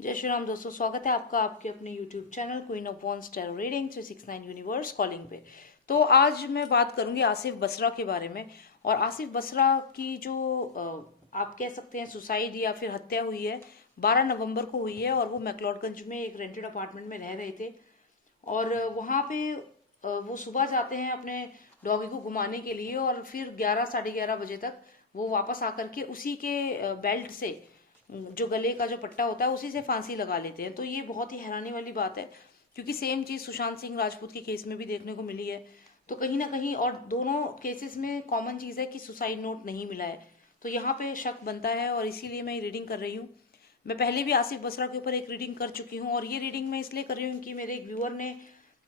जय श्री राम दोस्तों, स्वागत है आपका आपके अपने YouTube channel queen of wands tarot reading 369 universe calling पे। तो आज मैं बात करूंगी आसिफ बसरा के बारे में। और आसिफ बसरा की जो आप कह सकते हैं सुसाइड या फिर हत्या हुई है, 12 नवंबर को हुई है। और वो मैक्लोडगंज में एक रेंटेड अपार्टमेंट में रह रहे थे। और वहाँ पे वो सुबह जाते हैं अपने डॉगी को घुमाने के लिए, और फिर 11 साढ़े 11 बजे तक वो वापस आकर के उसी के बेल्ट से, जो गले का जो पट्टा होता है उसी से फांसी लगा लेते हैं। तो ये बहुत ही हैरानी वाली बात है, क्योंकि सेम चीज सुशांत सिंह राजपूत के केस में भी देखने को मिली है। तो कहीं ना कहीं, और दोनों केसेस में कॉमन चीज है कि सुसाइड नोट नहीं मिला है। तो यहाँ पे शक बनता है, और इसीलिए मैं रीडिंग कर रही हूँ। मैं पहले भी आसिफ बसरा के ऊपर एक रीडिंग कर चुकी हूँ, और ये रीडिंग मैं इसलिए कर रही हूँ कि मेरे एक व्यूअर ने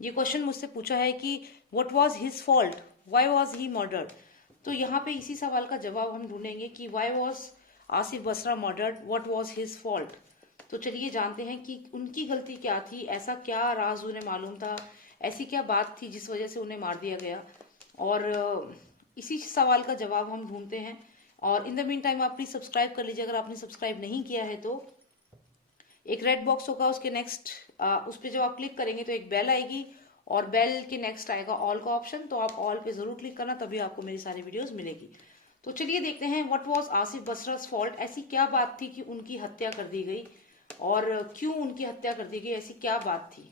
ये क्वेश्चन मुझसे पूछा है कि what was his fault, why was he murdered. तो यहाँ पे इसी सवाल का जवाब हम ढूंढेंगे कि why was Asif Basra murdered, what was his fault. तो चलिए जानते हैं कि उनकी गलती क्या थी, ऐसा क्या राज उन्हें मालूम था, ऐसी क्या बात थी जिस वजह से उन्हें मार दिया गया। और इसी सवाल का जवाब हम ढूंढते हैं। और इन द मीन टाइम आप प्लीज सब्सक्राइब कर लीजिए अगर आपने सब्सक्राइब नहीं किया है तो। एक रेड बॉक्स होगा, उसके नेक्स्ट उस पर जब आप क्लिक करेंगे तो एक बेल आएगी, और बेल के नेक्स्ट आएगा ऑल का ऑप्शन। तो आप ऑल पे जरूर क्लिक करना, तभी आपको मेरी सारी वीडियोस मिलेगी। तो चलिए देखते हैं व्हाट वाज आसिफ बसरा's फॉल्ट। ऐसी क्या बात थी कि उनकी हत्या कर दी गई, और क्यों उनकी हत्या कर दी गई, ऐसी क्या बात थी।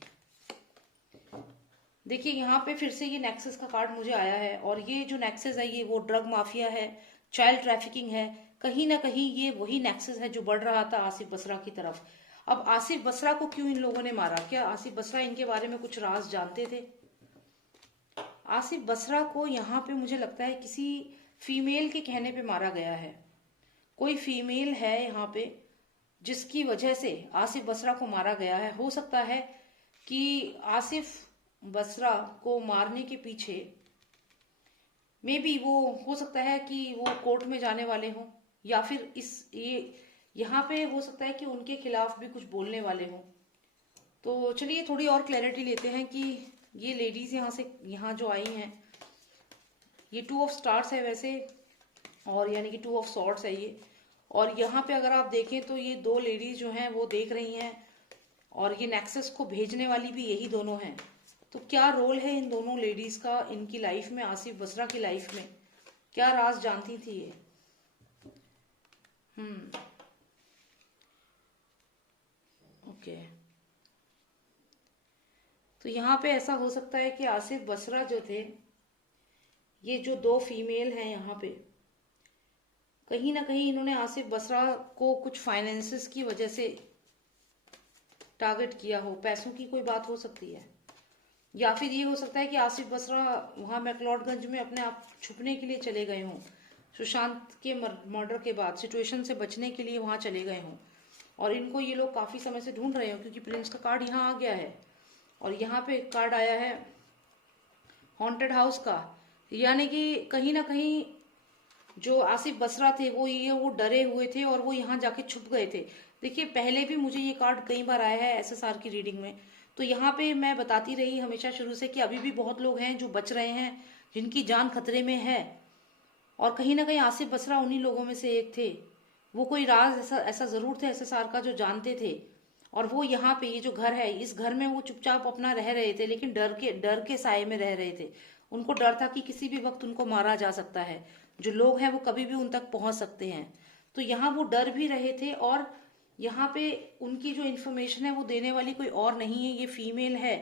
देखिए यहाँ पे फिर से ये नेक्सस का कार्ड मुझे आया है, और ये जो नेक्सस है ये वो ड्रग माफिया है, चाइल्ड ट्रैफिकिंग है। कहीं ना कहीं ये वही नेक्सस है जो बढ़ रहा था आसिफ बसरा की तरफ। अब आसिफ बसरा को क्यों इन लोगों ने मारा, क्या आसिफ बसरा इनके बारे में कुछ राज जानते थे। आसिफ बसरा को यहाँ पे मुझे लगता है किसी फीमेल के कहने पे मारा गया है। कोई फीमेल है यहाँ पे जिसकी वजह से आसिफ बसरा को मारा गया है। हो सकता है कि आसिफ बसरा को मारने के पीछे मे बी वो, हो सकता है कि वो कोर्ट में जाने वाले हों, या फिर इस ये यहाँ पे हो सकता है कि उनके खिलाफ भी कुछ बोलने वाले हों। तो चलिए थोड़ी और क्लैरिटी लेते हैं कि ये लेडीज यहाँ से यहाँ जो आई हैं, ये 2 ऑफ स्टार्स है वैसे, और यानी कि 2 ऑफ सॉर्ड्स है ये। और यहाँ पे अगर आप देखें तो ये दो लेडीज जो हैं वो देख रही हैं, और ये नेक्सस को भेजने वाली भी यही दोनों हैं। तो क्या रोल है इन दोनों लेडीज का इनकी लाइफ में, आसिफ बसरा की लाइफ में, क्या राज जानती थी ये। ओके। तो यहाँ पे ऐसा हो सकता है कि आसिफ बसरा जो थे, ये जो दो फीमेल हैं यहाँ पे, कहीं ना कहीं इन्होंने आसिफ बसरा को कुछ फाइनेंसेस की वजह से टारगेट किया हो। पैसों की कोई बात हो सकती है, या फिर ये हो सकता है कि आसिफ बसरा वहां मैक्लोडगंज में अपने आप छुपने के लिए चले गए हों, सुशांत के मर्डर के बाद सिचुएशन से बचने के लिए वहां चले गए हों। और इनको ये लोग काफी समय से ढूंढ रहे हो, क्योंकि प्रिंस का कार्ड यहाँ आ गया है, और यहाँ पे कार्ड आया है हॉन्टेड हाउस का। यानी कि कहीं ना कहीं जो आसिफ बसरा थे वो डरे हुए थे, और वो यहाँ जाके छुप गए थे। देखिए पहले भी मुझे ये कार्ड कई बार आया है एसएसआर की रीडिंग में। तो यहाँ पे मैं बताती रही हमेशा शुरू से कि अभी भी बहुत लोग हैं जो बच रहे हैं, जिनकी जान खतरे में है। और कहीं ना कहीं आसिफ बसरा उन्हीं लोगों में से एक थे। वो कोई राज ऐसा ऐसा जरूर थे एसएसआर का जो जानते थे। और वो यहाँ पे ये जो घर है, इस घर में वो चुपचाप अपना रह रहे थे, लेकिन डर के साए में रह रहे थे। उनको डर था कि किसी भी वक्त उनको मारा जा सकता है, जो लोग हैं वो कभी भी उन तक पहुंच सकते हैं। तो यहाँ वो डर भी रहे थे, और यहाँ पे उनकी जो इन्फॉर्मेशन है वो देने वाली कोई और नहीं है, ये फीमेल है।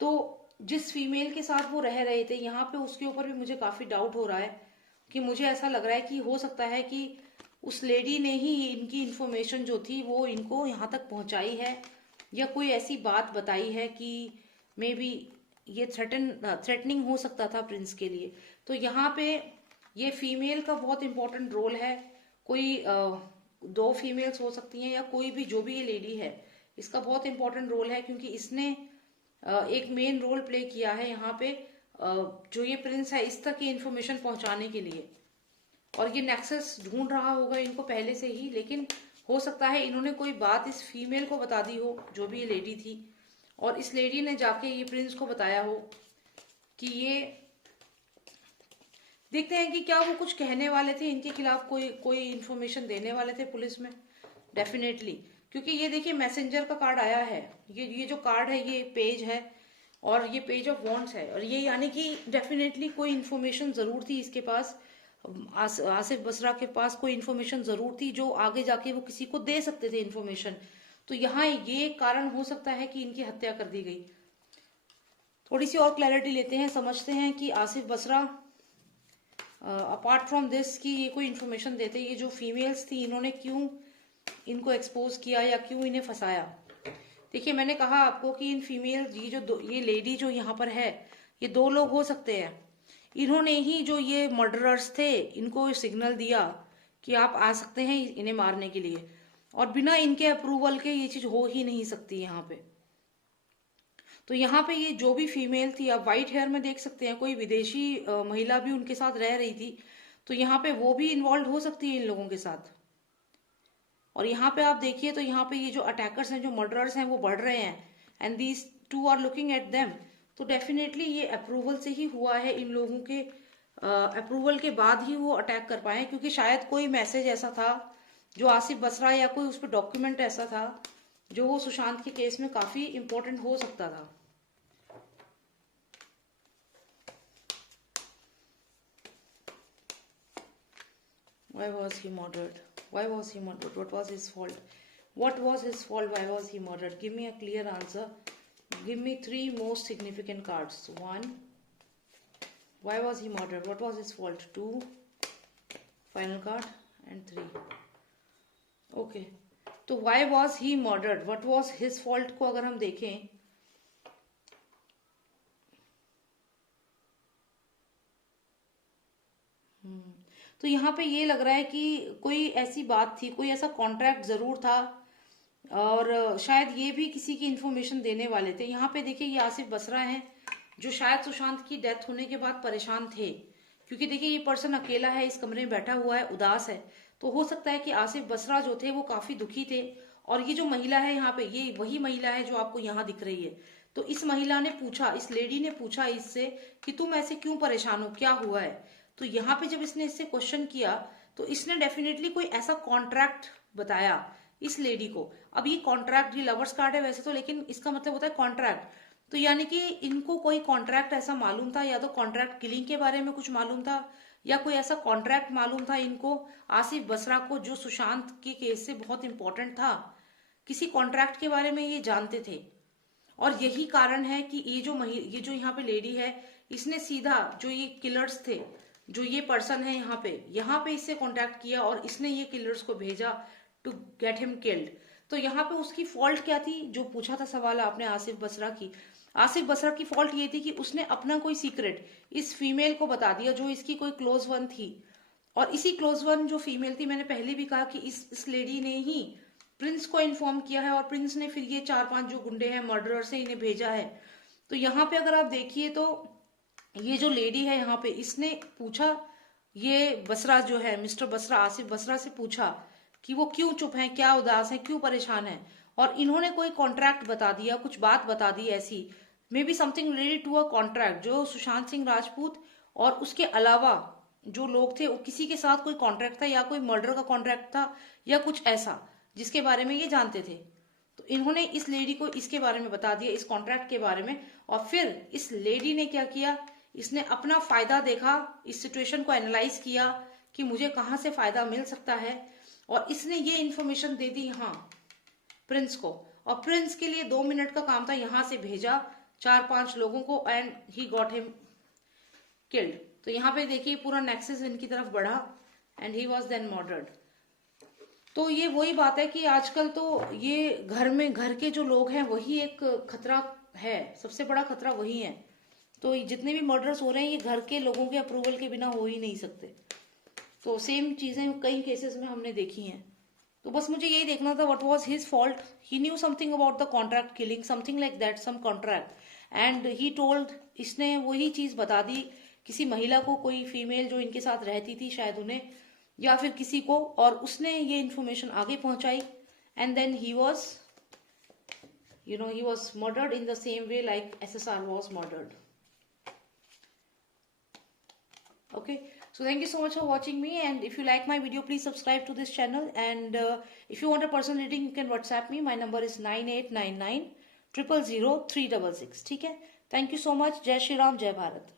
तो जिस फीमेल के साथ वो रह रहे थे यहाँ पे, उसके ऊपर भी मुझे काफी डाउट हो रहा है, कि मुझे ऐसा लग रहा है कि हो सकता है कि उस लेडी ने ही इनकी इन्फॉर्मेशन जो थी वो इनको यहाँ तक पहुंचाई है, या कोई ऐसी बात बताई है कि मे बी ये थ्रेटनिंग हो सकता था प्रिंस के लिए। तो यहाँ पे ये फीमेल का बहुत इंपॉर्टेंट रोल है। कोई दो फीमेल्स हो सकती हैं, या कोई भी, जो भी ये लेडी है, इसका बहुत इंपॉर्टेंट रोल है, क्योंकि इसने एक मेन रोल प्ले किया है यहाँ पे, जो ये प्रिंस है इस तक ये इन्फॉर्मेशन पहुंचाने के लिए। और ये नेक्सस ढूंढ रहा होगा इनको पहले से ही, लेकिन हो सकता है इन्होंने कोई बात इस फीमेल को बता दी हो, जो भी ये लेडी थी, और इस लेडी ने जाके ये प्रिंस को बताया हो कि ये, देखते हैं कि क्या वो कुछ कहने वाले थे इनके खिलाफ, कोई कोई इन्फॉर्मेशन देने वाले थे पुलिस में, डेफिनेटली। क्योंकि ये देखिए मैसेंजर का कार्ड आया है, ये जो कार्ड है ये पेज है और ये पेज ऑफ वॉन्ड्स है, और ये यानी कि डेफिनेटली कोई इन्फॉर्मेशन जरूर थी इसके पास, आसिफ बसरा के पास कोई इन्फॉर्मेशन जरूर थी जो आगे जाके वो किसी को दे सकते थे इन्फॉर्मेशन। तो यहाँ ये कारण हो सकता है कि इनकी हत्या कर दी गई। थोड़ी सी और क्लैरिटी लेते हैं, समझते हैं कि Asif Basra apart from this कि ये कोई इन्फॉर्मेशन देते, ये जो फीमेल्स थी इन्होंने क्यों इनको एक्सपोज किया या क्यों इन्हें फंसाया। देखिए मैंने कहा आपको कि इन फीमेल ये लेडी जो यहाँ पर है, ये दो लोग हो सकते हैं। इन्होंने ही जो ये मर्डरर्स थे इनको सिग्नल दिया कि आप आ सकते हैं इन्हें मारने के लिए, और बिना इनके अप्रूवल के ये चीज हो ही नहीं सकती यहाँ पे। तो यहाँ पे ये जो भी फीमेल थी, आप व्हाइट हेयर में देख सकते हैं, कोई विदेशी महिला भी उनके साथ रह रही थी, तो यहाँ पे वो भी इन्वॉल्व हो सकती है इन लोगों के साथ। और यहाँ पे आप देखिए तो यहाँ पे ये जो अटैकर्स हैं, जो मर्डरर्स हैं, वो बढ़ रहे हैं, and these two are looking at them. तो डेफिनेटली ये अप्रूवल से ही हुआ है, इन लोगों के अप्रूवल के बाद ही वो अटैक कर पाए, क्योंकि शायद कोई मैसेज ऐसा था जो आसिफ बसरा या कोई उस पर डॉक्यूमेंट ऐसा था जो वो सुशांत के केस में काफी इंपॉर्टेंट हो सकता था। Why was he murdered? Why was he murdered? What was his fault? What was his fault? Why was he murdered? Give me a clear answer. Give me 3 most significant cards. 1. Why was he murdered? What was his fault? 2. Final card. And 3. Okay. तो why was he murdered? What was his fault को अगर हम देखें, तो यहाँ पे ये लग रहा है कि कोई ऐसी बात थी, कोई ऐसा कॉन्ट्रैक्ट जरूर था, और शायद ये भी किसी की इन्फॉर्मेशन देने वाले थे। यहाँ पे देखिए ये आसिफ बसरा हैं जो शायद सुशांत की डेथ होने के बाद परेशान थे, क्योंकि देखिए ये पर्सन अकेला है, इस कमरे में बैठा हुआ है, उदास है। तो हो सकता है कि आसिफ बसरा जो थे वो काफी दुखी थे, और ये जो महिला है यहाँ पे, ये वही महिला है जो आपको यहाँ दिख रही है। तो इस महिला ने पूछा, इस लेडी ने पूछा इससे कि तुम ऐसे क्यों परेशान हो, क्या हुआ है। तो यहाँ पे जब इसने इससे क्वेश्चन किया तो इसने डेफिनेटली कोई ऐसा कॉन्ट्रैक्ट बताया इस लेडी को। अब ये कॉन्ट्रैक्ट, ये लवर्स कार्ड है वैसे तो, लेकिन इसका मतलब होता है कॉन्ट्रैक्ट। तो यानी कि इनको कोई कॉन्ट्रैक्ट ऐसा मालूम था, या तो कॉन्ट्रैक्ट किलिंग के बारे में कुछ मालूम था, या कोई ऐसा कॉन्ट्रैक्ट मालूम था इनको आसिफ बसरा को जो सुशांत के केस से बहुत इंपॉर्टेंट था। किसी कॉन्ट्रैक्ट के बारे में ये जानते थे, और यही कारण है कि ये जो यहाँ पे लेडी है, इसने सीधा जो ये किलर्स थे, जो ये पर्सन है यहाँ पे इससे कांटेक्ट किया, और इसने ये किलर्स को भेजा टू गेट हिम किल्ड। तो यहाँ पे उसकी फॉल्ट क्या थी, जो पूछा था सवाल आपने आसिफ बसरा की, आसिफ बसरा की फॉल्ट ये थी कि उसने अपना कोई सीक्रेट इस फीमेल को बता दिया जो इसकी कोई क्लोज वन थी। और इसी क्लोज वन जो फीमेल थी, मैंने पहले भी कहा कि इस लेडी ने ही प्रिंस को इन्फॉर्म किया है, और प्रिंस ने फिर ये 4-5 जो गुंडे हैं मर्डरर से इन्हें भेजा है। तो यहाँ पे अगर आप देखिए तो ये जो लेडी है यहाँ पे, इसने पूछा, ये बसरा जो है, मिस्टर बसरा, आसिफ बसरा से पूछा कि वो क्यों चुप हैं, क्या उदास हैं, क्यों परेशान हैं, और इन्होंने कोई कॉन्ट्रैक्ट बता दिया, कुछ बात बता दी ऐसी, maybe something related to a contract, जो सुशांत सिंह राजपूत और उसके अलावा जो लोग थे किसी के साथ कोई कॉन्ट्रैक्ट था, या कोई मर्डर का कॉन्ट्रैक्ट था, या कुछ ऐसा जिसके बारे में ये जानते थे। तो इन्होंने इस लेडी को इसके बारे में बता दिया, इस कॉन्ट्रैक्ट के बारे में। और फिर इस लेडी ने क्या किया, इसने अपना फायदा देखा, इस सिचुएशन को एनालाइज किया कि मुझे कहां से फायदा मिल सकता है, और इसने ये इन्फॉर्मेशन दे दी यहाँ प्रिंस को, और प्रिंस के लिए 2 मिनट का काम था, यहां से भेजा 4-5 लोगों को, and he got him killed. तो यहाँ पे देखिए पूरा नेक्सस इनकी तरफ बढ़ा, and he was then murdered. तो ये वही बात है कि आजकल तो ये घर के जो लोग हैं वही एक खतरा है, सबसे बड़ा खतरा वही है। तो जितने भी मर्डर्स हो रहे हैं ये घर के लोगों के अप्रूवल के बिना हो ही नहीं सकते। तो सेम चीजें कई केसेस में हमने देखी हैं। तो बस मुझे यही देखना था, what was his fault, he knew something about the contract killing, something like that, some contract, and he told, इसने वही चीज बता दी किसी महिला को, कोई फीमेल जो इनके साथ रहती थी शायद उन्हें, या फिर किसी को, और उसने ये इन्फॉर्मेशन आगे पहुंचाई, and then he was murdered in the same way like SSR was murdered. Okay, So thank you so much for watching me, and if you like my video, please subscribe to this channel. And if you want a personal reading, you can WhatsApp me. My number is 9899 000 366. ठीक है? Thank you so much. जय श्री राम, जय भारत.